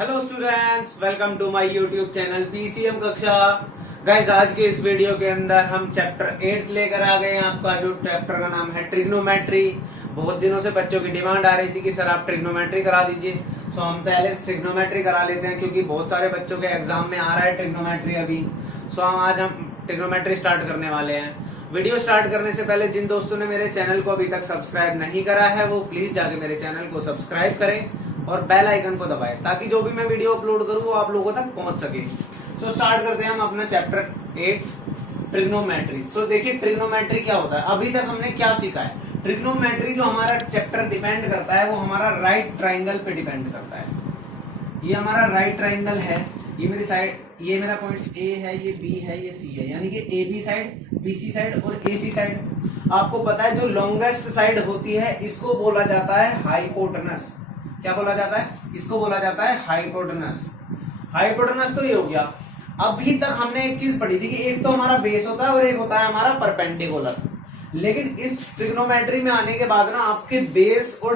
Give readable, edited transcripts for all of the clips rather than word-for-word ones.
Hello students, welcome to my YouTube channel PCM कक्षा। Guys, आज के इस वीडियो के अंदर हम चैप्टर 8 लेकर आ गए हैं। आपका जो चैप्टर का नाम है ट्रिग्नोमेट्री। बहुत दिनों से बच्चों की डिमांड आ रही थी कि सर आप ट्रिग्नोमेट्री करा दीजिए। सो हम पहले ट्रिग्नोमेट्री करा लेते हैं क्योंकि बहुत सारे बच्चों के एग्जाम में आ रहा है ट्रिग्नोमेट्री अभी। सो आज हम ट्रिग्नोमेट्री स्टार्ट करने वाले हैं। वीडियो स्टार्ट करने से पहले जिन दोस्तों ने मेरे चैनल को अभी तक सब्सक्राइब नहीं करा है वो प्लीज जाके मेरे चैनल को सब्सक्राइब करें और बेल आइकन को दबाएं ताकि जो भी मैं वीडियो अपलोड करूं वो आप लोगों तक पहुंच सके। सो स्टार्ट करते हैं हम अपना चैप्टर 8 ट्रिग्नोमेट्री। सो देखिए ट्रिग्नोमेट्री क्या होता है। अभी तक हमने क्या सीखा है। ट्रिग्नोमेट्री जो हमारा चैप्टर डिपेंड करता है वो हमारा राइट ट्राइंगल पे डिपेंड करता है। ये हमारा राइट ट्राइंगल है, ये मेरी साइड, ये मेरा पॉइंट ए है, ये बी है, ये सी है, यानी कि A B side, B C side और ए सी साइड। आपको पता है जो लॉन्गेस्ट साइड होती है इसको बोला जाता है हाइपोटेनस। क्या बोला जाता है? इसको बोला जाता है हाइपोटेनस। हाइपोटेनस तो ये हो गया। अभी तक हमने एक चीज पढ़ी थी कि एक तो हमारा बेस होता है और एक होता है हमारा परपेंडिकुलर। लेकिन इस ट्रिग्नोमेट्री में आने के बाद ना आपके बेस और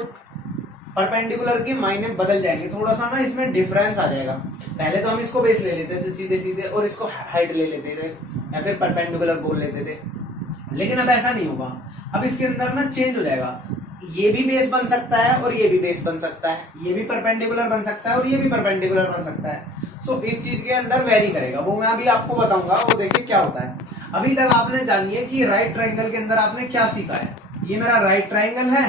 परपेंडिकुलर के मायने बदल जाएंगे। थोड़ा सा ना इसमें डिफरेंस आ जाएगा। पहले तो हम इसको बेस ले लेते थे सीधे सीधे और इसको हाइट ले लेते थे या फिर परपेंडिकुलर बोल लेते थे, लेकिन अब ऐसा नहीं होगा। अब इसके अंदर ना चेंज हो जाएगा। ये भी बेस बन सकता है और ये भी बेस बन सकता है, ये भी परपेंडिकुलर बन सकता है और ये भी परपेंडिकुलर बन सकता है। सो इस चीज के अंदर वेरी करेगा, वो मैं अभी आपको बताऊंगा। वो देखिए क्या होता है। अभी तक आपने जानिए कि राइट ट्राइंगल के अंदर आपने क्या सीखा है। ये मेरा राइट ट्राइंगल है,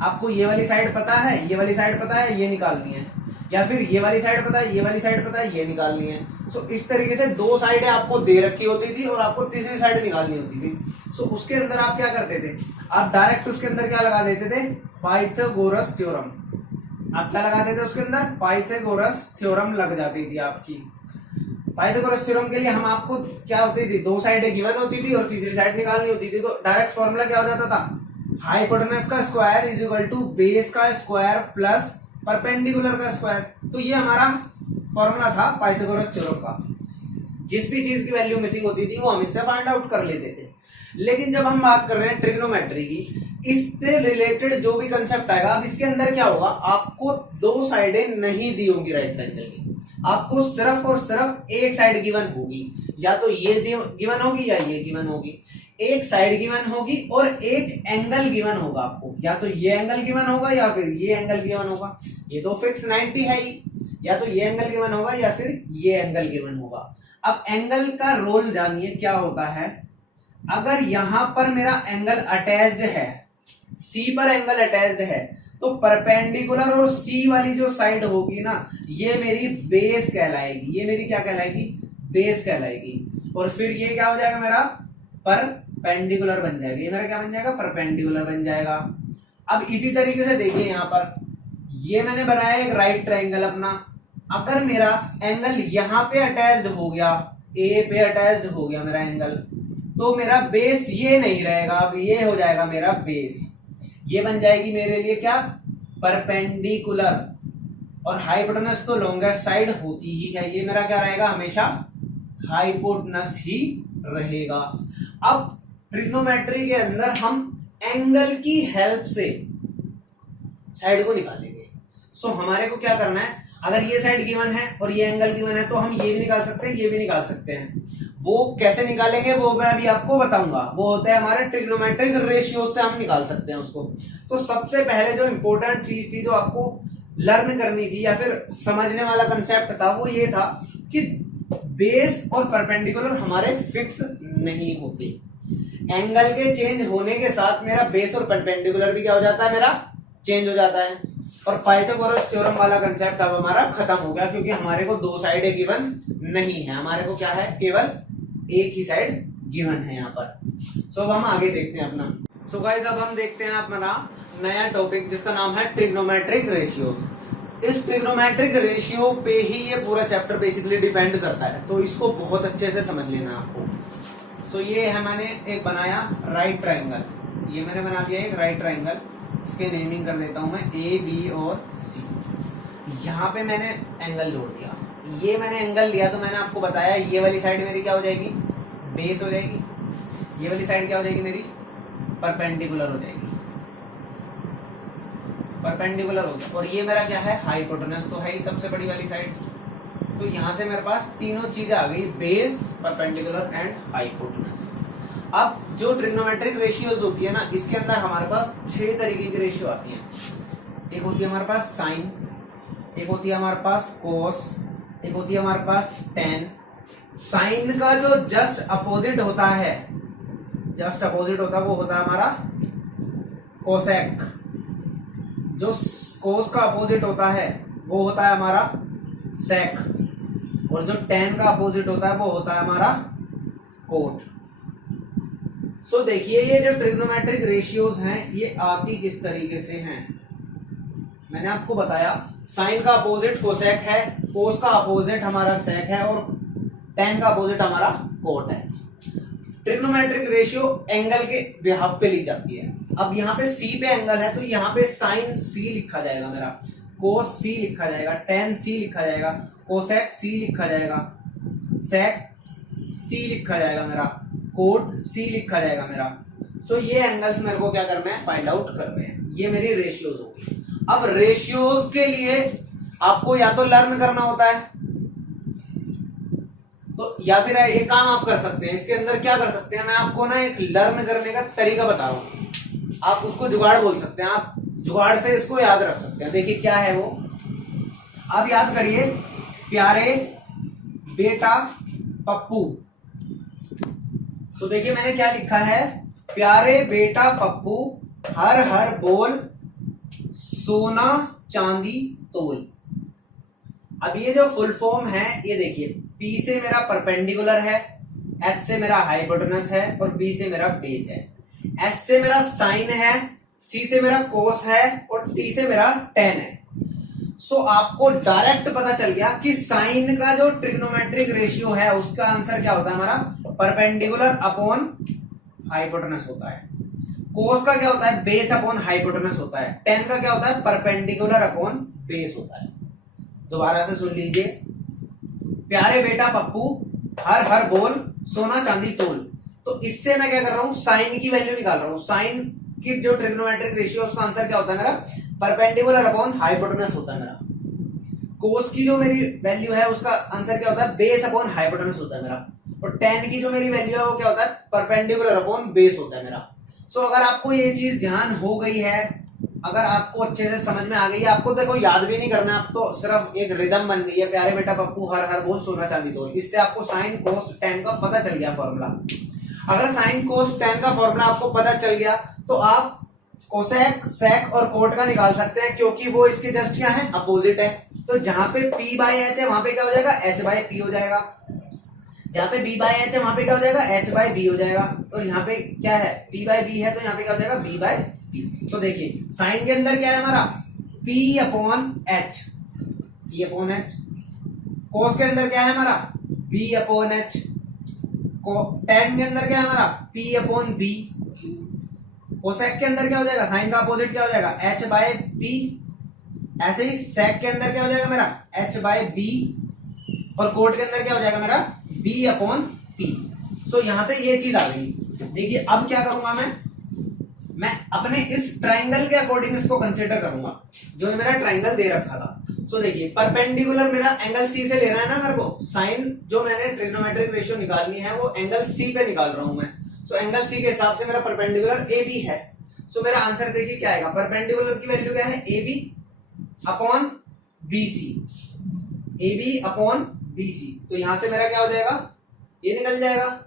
आपको ये वाली साइड पता है, ये वाली साइड पता है, ये निकालनी है, या फिर ये वाली साइड पता है, ये वाली साइड पता है, ये निकालनी है। सो इस तरीके से दो साइडें आपको दे रखी होती थी और आपको तीसरी साइड निकालनी होती थी। सो उसके अंदर आप क्या करते थे, आप डायरेक्ट उसके अंदर क्या लगा देते थे, पाइथागोरस थ्योरम। आप क्या लगा देते उसके अंदर, पाइथागोरस थ्योरम लग जाती थी आपकी। पाइथागोरस थ्योरम के लिए हम आपको क्या होती थी, दो साइडें गिवन होती थी और तीसरी साइड निकालनी होती थी। तो डायरेक्ट फॉर्मूला क्या हो जाता था, हाइपोटेनस का square is equal to base का स्क्वायर प्लस परपेंडिकुलर का स्क्वायर। तो ये हमारा फॉर्मूला था पाइथागोरस थ्योरम का। जिस भी चीज की वैल्यू मिसिंग होती थी वो हम इससे फाइंड आउट कर लेते थे। लेकिन जब हम बात कर रहे हैं ट्रिग्नोमेट्री की, इससे रिलेटेड जो भी कंसेप्ट आएगा, अब इसके अंदर क्या होगा, आपको दो साइडें नहीं दी होंगी राइट ट्रायंगल की। आपको सिर्फ और सिर्फ एक साइड गिवन होगी, या तो ये गिवन होगी या ये गिवन होगी। एक साइड गिवन होगी और एक एंगल गिवन होगा आपको, या तो ये एंगल गिवन होगा या फिर ये एंगल गिवन होगा। ये तो फिक्स 90 है ही, या तो ये एंगल गिवन होगा या फिर ये एंगल गिवन होगा। अब एंगल का रोल जानिए क्या होता है। अगर यहां पर मेरा एंगल अटैच्ड है, सी पर एंगल अटैच्ड है, तो परपेंडिकुलर और सी वाली जो साइड होगी ना, ये मेरी बेस कहलाएगी। ये मेरी क्या कहलाएगी, बेस कहलाएगी। और फिर ये क्या हो जाएगा, मेरा परपेंडिकुलर बन जाएगा। ये मेरा क्या बन जाएगा, परपेंडिकुलर बन जाएगा। अब इसी तरीके से देखिए यहां पर ये मैंने बनाया एक राइट ट्रायंगल अपना। अगर मेरा एंगल यहां पे अटैच्ड हो गया, ए पे अटैच्ड हो गया मेरा एंगल, तो मेरा बेस ये नहीं रहेगा, अब ये हो जाएगा मेरा बेस। ये बन जाएगी मेरे लिए क्या, परपेंडिकुलर। और हाइपोटेनस तो लॉन्गेस्ट साइड होती ही है, ये मेरा क्या रहेगा, हमेशा हाइपोटेनस ही रहेगा। अब ट्रिग्नोमेट्री के अंदर हम एंगल की हेल्प से साइड को निकालेंगे। सो हमारे को क्या करना है, अगर ये साइड गिवन है और ये एंगल गिवन है तो हम ये भी निकाल सकते हैं, ये भी निकाल सकते हैं। वो कैसे निकालेंगे वो मैं अभी आपको बताऊंगा। वो होता है हमारे ट्रिग्नोमेट्रिक रेशियो से हम निकाल सकते हैं उसको। तो सबसे पहले जो इंपॉर्टेंट चीज थी जो आपको लर्न करनी थी या फिर समझने वाला कंसेप्ट था, वो ये था कि बेस और परपेंडिकुलर हमारे फिक्स नहीं होते। एंगल के चेंज होने के साथ मेरा बेस और परपेंडिकुलर भी क्या हो जाता है, मेरा चेंज हो जाता है। और पाइथागोरस थ्योरम वाला कंसेप्ट अब हमारा खत्म हो गया क्योंकि हमारे को दो साइडें गिवन नहीं है, हमारे को क्या है, केवल एक ही साइड गिवन है यहाँ पर। सो अब हम आगे देखते हैं अपना। सो गाइस, अब हम देखते हैं अपना नया टॉपिक जिसका नाम है ट्रिग्नोमेट्रिक रेशियो। इस ट्रिग्नोमेट्रिक रेशियो पे ही ये पूरा चैप्टर बेसिकली डिपेंड करता है, तो इसको बहुत अच्छे से समझ लेना आपको। सो ये है, मैंने एक बनाया राइट ट्रायंगल। ये मैंने बना लिया एक राइट ट्रायंगल। इसके नेमिंग कर देता हूं मैं ए बी और सी। यहाँ पे मैंने एंगल जोड़ दिया। ये मैंने एंगल लिया तो मैंने आपको बताया ये वाली साइड मेरी क्या हो जाएगी, बेस हो जाएगी। ये वाली साइड क्या हो जाएगी, मेरी परपेंडिकुलर हो जाएगी। परपेंडिकुलर हो गया, और ये मेरा क्या है, हाइपोटेनस तो है ही सबसे बड़ी वाली साइड। तो यहां से मेरे पास तीनों चीजें आ गई, बेस, परपेंडिकुलर एंड हाइपोटेनस। अब जो ट्रिग्नोमेट्रिक रेशियोज होती है ना, इसके अंदर हमारे पास 6 तरीके की रेशियो आती है। एक होती है हमारे पास साइन, एक होती है हमारे पास कोस, एक होती है हमारे पास टेन। साइन का जो जस्ट अपोजिट होता है, जस्ट अपोजिट होता है, वो होता है हमारा कोसेक। जो कोस का अपोजिट होता है वो होता है हमारा सेक, और जो टेन का अपोजिट होता है वो होता है हमारा कोट। सो देखिए, ये जो ट्रिग्नोमेट्रिक रेशियोज हैं ये आती किस तरीके से हैं। मैंने आपको बताया साइन का अपोजिट कोसेक है, कोस का अपोजिट हमारा सेक है, और टेन का अपोजिट हमारा कोट है। ट्रिग्नोमेट्रिक रेशियो एंगल के बिहाफ पे ली जाती है। अब यहाँ पे सी पे एंगल है, तो यहाँ पे साइन सी लिखा जाएगा मेरा, कोस सी लिखा जाएगा, टेन सी लिखा जाएगा, कोसेक सी लिखा जाएगा, सेक सी लिखा जाएगा मेरा, कोट सी लिखा जाएगा मेरा। सो ये एंगल्स मेरे को क्या करना है, फाइंड आउट करने हैं। ये मेरी रेशियोज होगी। अब रेशियोज के लिए आपको या तो लर्न करना होता है, तो या फिर एक काम आप कर सकते हैं, इसके अंदर क्या कर सकते हैं, मैं आपको ना एक लर्न करने का तरीका बता रहा हूं, आप उसको जुगाड़ बोल सकते हैं, आप जुगाड़ से इसको याद रख सकते हैं। देखिए क्या है वो, आप याद करिए, प्यारे बेटा पप्पू। सो देखिए मैंने क्या लिखा है, प्यारे बेटा पप्पू हर हर बोल सोना चांदी तोल। अब ये जो फुल फॉर्म है ये देखिए, P से मेरा परपेंडिकुलर है, H से मेरा हाइपोटेनस है, और B से मेरा बेस है, S से मेरा साइन है, C से मेरा कोस है, और T से मेरा टेन है। सो आपको डायरेक्ट पता चल गया कि साइन का जो ट्रिग्नोमेट्रिक रेशियो है उसका आंसर क्या होता है हमारा, परपेंडिकुलर अपॉन हाइपोटेनस होता है। कोस का क्या होता है, बेस अपॉन हाइपोटेनस होता है। टेन का क्या होता है, परपेंडिकुलर अपॉन बेस होता है। दोबारा से सुन लीजिए, प्यारे बेटा पप्पू हर हर बोल सोना चांदी तोल। तो इससे मैं क्या कर रहा हूं, साइन की वैल्यू निकाल रहा हूं। साइन की जो ट्रिग्नोमेट्रिक रेशियो उसका आंसर क्या होता है मेरा, परपेंडिकुलर अपॉन हाइपोटेनस होता है मेरा। कोस की जो मेरी वैल्यू है उसका आंसर क्या होता है, बेस अपॉन हाइपोटेनस होता है मेरा। और टेन की जो मेरी वैल्यू है वो क्या होता है, परपेंडिकुलर अपॉन बेस होता है मेरा। सो अगर आपको ये चीज ध्यान हो गई है, अगर आपको अच्छे से समझ में आ गई है, आपको देखो याद भी नहीं करना है, आप तो सिर्फ एक रिदम बन गई है, प्यारे बेटा पप्पू हर हर बोल सोना चांदी तोल। इससे आपको साइन कोस टेन का पता चल गया फॉर्मूला। अगर साइन कोस टेन का फॉर्मूला आपको पता चल गया तो आप कोसेक सेक और कोट का निकाल सकते हैं, क्योंकि वो इसके जस्ट क्या है, अपोजिट है। तो जहां पे P बाई H है वहां पे क्या हो जाएगा, H बाई P हो जाएगा। जहां पे B बाई H है वहां पे क्या हो जाएगा, H बाई B हो जाएगा। और यहाँ पे क्या है, P बाई B है, तो यहाँ पे क्या हो जाएगा, B बाई P। तो देखिए साइन के अंदर क्या है हमारा, P upon H, P upon H। कोस के अंदर क्या है हमारा, B अपॉन H। टेन के अंदर क्या है हमारा, P अपॉन B। कोसेक के अंदर क्या हो जाएगा, साइन का अपोजिट क्या हो जाएगा, H बाय P। ऐसे ही सेक के अंदर क्या हो जाएगा मेरा, H बाय B। और कोट के अंदर क्या हो जाएगा मेरा, B अपॉन P। सो यहां से ये चीज आ गई। देखिए अब क्या करूंगा मैं अपने इस ट्राइंगल के अकॉर्डिंग इसको कंसीडर करूंगा, जो मेरा ट्राइंगल दे रखा था। सो देखिए परपेंडिकुलर मेरा एंगल C से लेना है ना मेरे को, साइन जो मैंने ट्रिग्नोमेट्रिक रेशियो निकालनी है वो एंगल C पे निकाल रहा हूं मैं। सो एंगल C के हिसाब से मेरा परपेंडिकुलर AB है। सो मेरा आंसर देखिए क्या आएगा, परपेंडिकुलर की वैल्यू क्या है, AB upon BC, AB upon BC। तो यहां से मेरा क्या हो जाएगा, ये निकल जाएगा।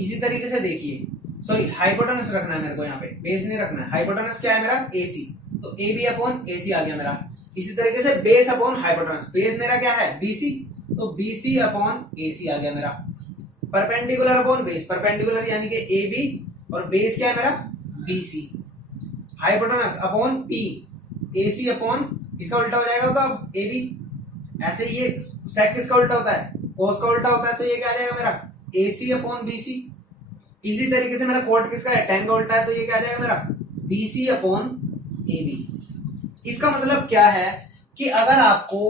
इसी तरीके से देखिए, सॉरी हाइपोटेनस रखना है मेरे को, यहाँ पे बेस नहीं रखना है। हाइपोटेनस क्या है मेरा, AC, तो AB अपॉन AC आ गया मेरा। इसी तरीके से बेस अपॉन हाइपोटेनस, बेस मेरा क्या है BC, तो BC अपॉन AC आ गया मेरा। परपेंडिकुलर अपॉन बेस, परपेंडिकुलर यानी कि AB, और बेस क्या है मेरा BC। Hypotenuse upon P, AC upon, इसका उल्टा हो जाएगा तो अब AB। ऐसे ये सेक किसका उल्टा होता है, कोस का उल्टा होता है, तो ये क्या आ जाएगा मेरा AC अपॉन BC। इसी तरीके से मेरा कोट किसका है, टेन का उल्टा है, तो ये क्या आ जाएगा मेरा BC अपॉन AB। इसका मतलब क्या है कि अगर आपको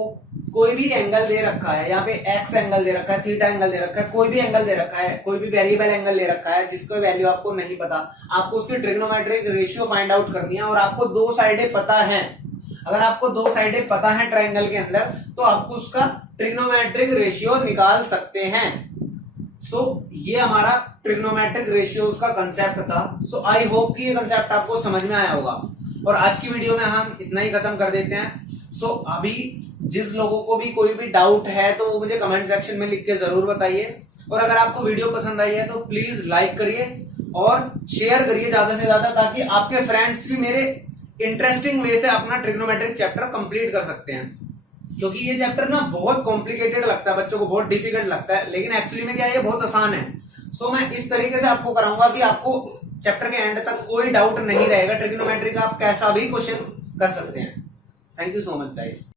कोई भी एंगल दे रखा है, यहाँ पे एक्स एंगल दे रखा है, थीटा एंगल दे रखा है, कोई भी एंगल दे रखा है, कोई भी वेरिएबल एंगल दे रखा है जिसका वैल्यू आपको नहीं पता, आपको उसकी ट्रिग्नोमेट्रिक रेशियो फाइंड आउट करनी है। और आपको दो साइडें पता है, अगर आपको दो साइडें पता है ट्रायंगल के अंदर तो आपको उसका ट्रिग्नोमेट्रिक रेशियो निकाल सकते हैं। ये हमारा ट्रिग्नोमेट्रिक रेशियोज का कंसेप्ट था। आई होप कि ये कंसेप्ट आपको समझ में आया होगा। और आज की वीडियो में हम इतना ही खत्म कर देते हैं। अभी जिस लोगों को भी कोई भी डाउट है तो वो मुझे कमेंट सेक्शन में लिख के जरूर बताइए। और अगर आपको वीडियो पसंद आई है तो प्लीज लाइक करिए और शेयर करिए ज्यादा से ज्यादा, ताकि आपके फ्रेंड्स भी मेरे इंटरेस्टिंग वे से अपना ट्रिग्नोमेट्रिक चैप्टर कंप्लीट कर सकते हैं। क्योंकि ये चैप्टर ना बहुत कॉम्प्लिकेटेड लगता है, बच्चों को बहुत डिफिकल्ट लगता है, लेकिन एक्चुअली में क्या है, ये बहुत आसान है। मैं इस तरीके से आपको कराऊंगा कि आपको चैप्टर के एंड तक कोई डाउट नहीं रहेगा। ट्रिग्नोमेट्री का आप कैसा भी क्वेश्चन कर सकते हैं। Thank you so much guys.